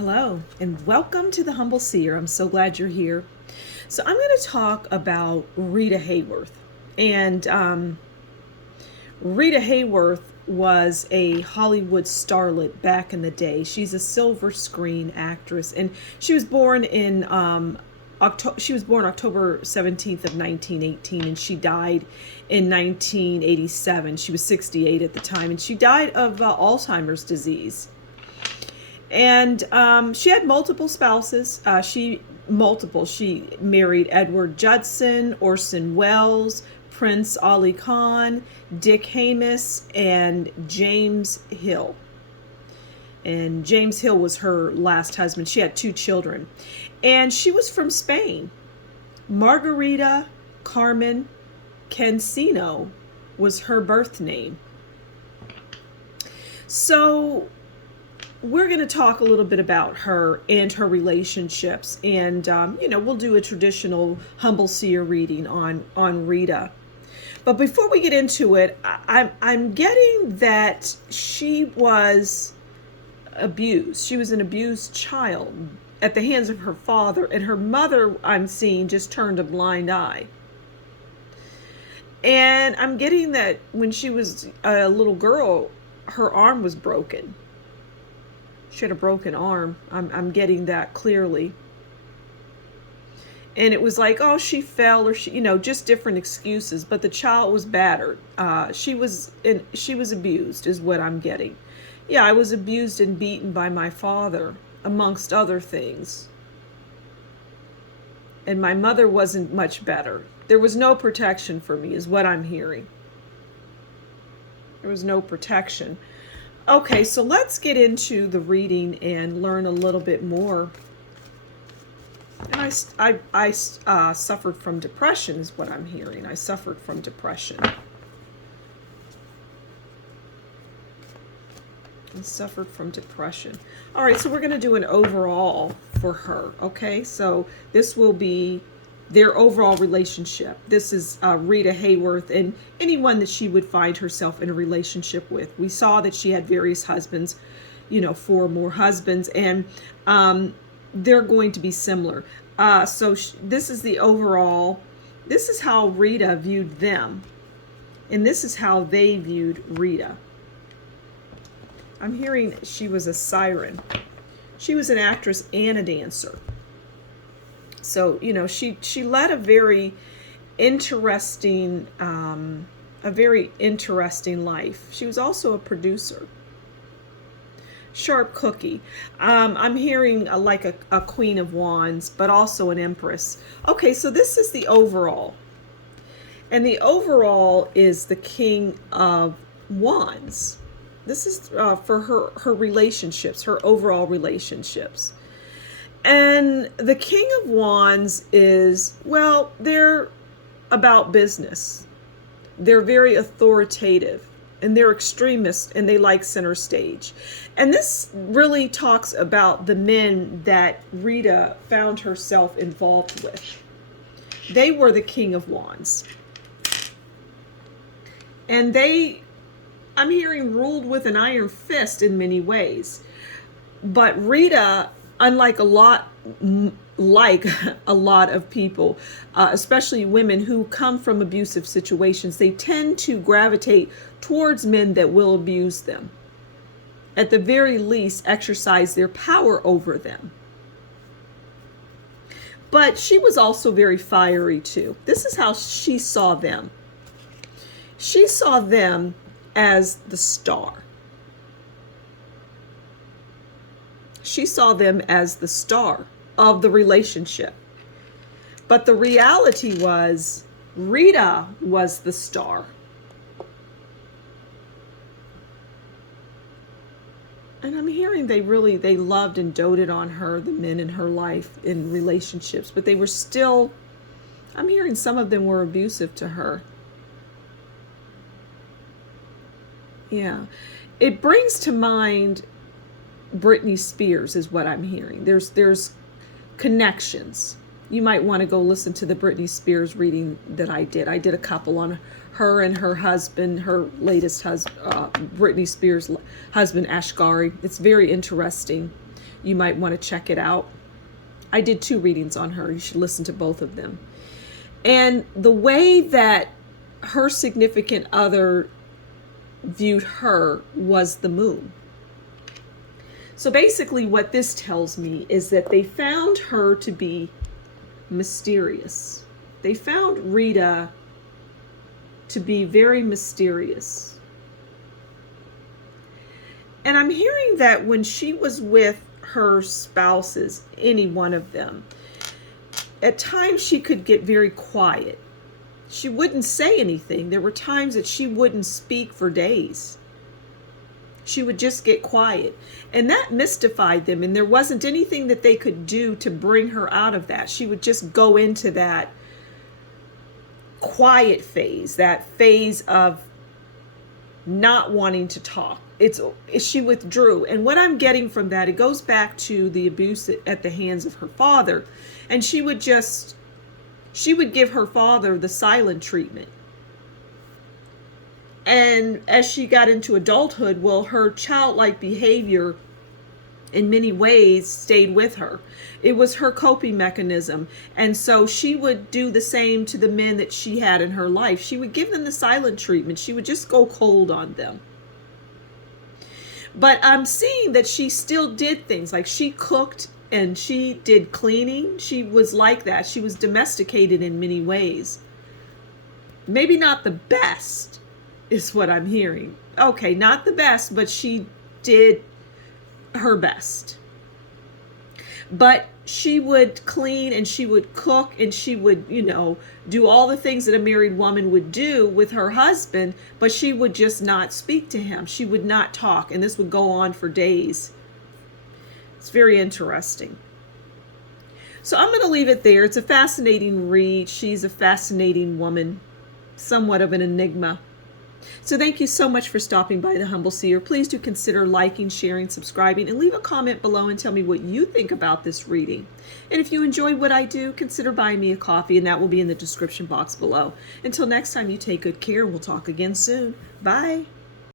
Hello, and welcome to the Humble Seer. I'm so glad you're here. So, I'm going to talk about Rita Hayworth. And Rita Hayworth was a Hollywood starlet back in the day. She's a silver screen actress, and she was born in October 17th of 1918, and she died in 1987. She was 68 at the time, and she died of Alzheimer's disease. And she had multiple spouses. She married Edward Judson, Orson Welles, Prince Ali Khan, Dick Haymes, and James Hill. And James Hill was her last husband. She had 2 children. And she was from Spain. Margarita Carmen Cancino was her birth name. So we're going to talk a little bit about her and her relationships. And, we'll do a traditional Humble Seer reading on Rita. But before we get into it, I'm getting that she was abused. She was an abused child at the hands of her father. And her mother, I'm seeing, just turned a blind eye. And I'm getting that when she was a little girl, her arm was broken. She had a broken arm. I'm getting that clearly. And it was like, oh, she fell, or she, just different excuses. But the child was battered. She was abused, is what I'm getting. Yeah, I was abused and beaten by my father, amongst other things. And my mother wasn't much better. There was no protection for me, is what I'm hearing. There was no protection. Okay, so let's get into the reading and learn a little bit more. And I suffered from depression, is what I'm hearing. I suffered from depression. I suffered from depression. All right, so we're going to do an overall for her. Okay, so this will be their overall relationship. This is Rita Hayworth and anyone that she would find herself in a relationship with. We saw that she had various husbands, 4 more husbands, and they're going to be similar. This is the overall. This is how Rita viewed them, and this is how they viewed Rita. I'm hearing she was a siren. She was an actress and a dancer. So, she led a very interesting life. She was also a producer. Sharp cookie. I'm hearing like a Queen of Wands, but also an Empress. Okay, so this is the overall. And the overall is the King of Wands. This is for her relationships, her overall relationships. And the King of Wands is, they're about business. They're very authoritative, and they're extremists, and they like center stage. And this really talks about the men that Rita found herself involved with. They were the King of Wands. And I'm hearing, ruled with an iron fist in many ways. But Rita, unlike a lot of people, especially women who come from abusive situations, they tend to gravitate towards men that will abuse them. At the very least, exercise their power over them. But she was also very fiery too. This is how she saw them. She saw them as the star. She saw them as the star of the relationship. But the reality was, Rita was the star. And I'm hearing they loved and doted on her, the men in her life, in relationships. But they were still, I'm hearing some of them were abusive to her. Yeah. It brings to mind Britney Spears, is what I'm hearing. There's connections. you might want to go listen to the Britney Spears reading that I did. I did a couple on her and her husband, her latest husband, Britney Spears' husband, Ashgari. It's very interesting. You might want to check it out. I did 2 readings on her. You should listen to both of them. And the way that her significant other viewed her was the moon. So basically what this tells me is that they found her to be mysterious. They found Rita to be very mysterious. And I'm hearing that when she was with her spouses, any one of them, at times she could get very quiet. She wouldn't say anything. There were times that she wouldn't speak for days. She would just get quiet. And that mystified them. And there wasn't anything that they could do to bring her out of that. She would just go into that quiet phase, that phase of not wanting to talk. She withdrew. And what I'm getting from that, it goes back to the abuse at the hands of her father. And she would give her father the silent treatment. And as she got into adulthood, well, her childlike behavior in many ways stayed with her. It was her coping mechanism. And so she would do the same to the men that she had in her life. She would give them the silent treatment. She would just go cold on them. But I'm seeing that she still did things like she cooked and she did cleaning. She was like that. She was domesticated in many ways. Maybe not the best is what I'm hearing. Okay, not the best, but she did her best. But she would clean and she would cook and she would, do all the things that a married woman would do with her husband, but she would just not speak to him. She would not talk, and this would go on for days. It's very interesting. So I'm going to leave it there. It's a fascinating read. She's a fascinating woman, somewhat of an enigma. So thank you so much for stopping by the Humble Seer. Please do consider liking, sharing, subscribing, and leave a comment below and tell me what you think about this reading. And if you enjoyed what I do, consider buying me a coffee, and that will be in the description box below. Until next time, you take good care, and we'll talk again soon. Bye.